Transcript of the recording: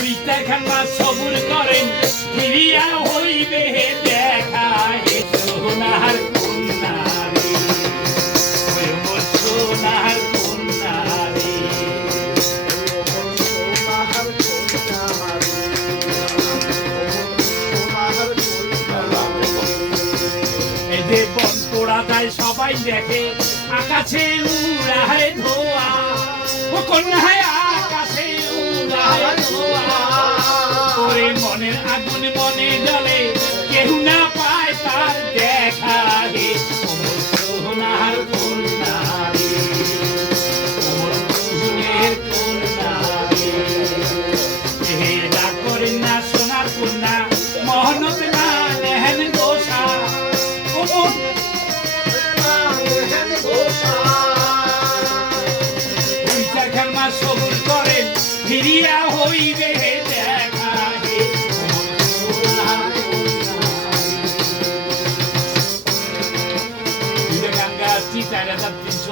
দুইটা খানা সবুর করেন ফিরিয়া হইবে দেখা হে সোনার কন্যা রে ওই মোর সোনার কন্যা রে এই যে বন পোড়া যায় সবাই দেখে আকাশে উড়ায় ধোয়া ও কন্যায় আকাশে উড়ায় ধোয়া ওরে মনের আগুন মনে জ্বলে কেউ না পায় তার দেখা রে ওমর সোনার কন্যা রে ওমর সোনার কন্যা রে হে না করেন না সোনার কন্যা মহনত না নেহেন গোসা ওমর সবুর করেন ফিরিয়া হইবে দেখা হে গঙ্গা 4300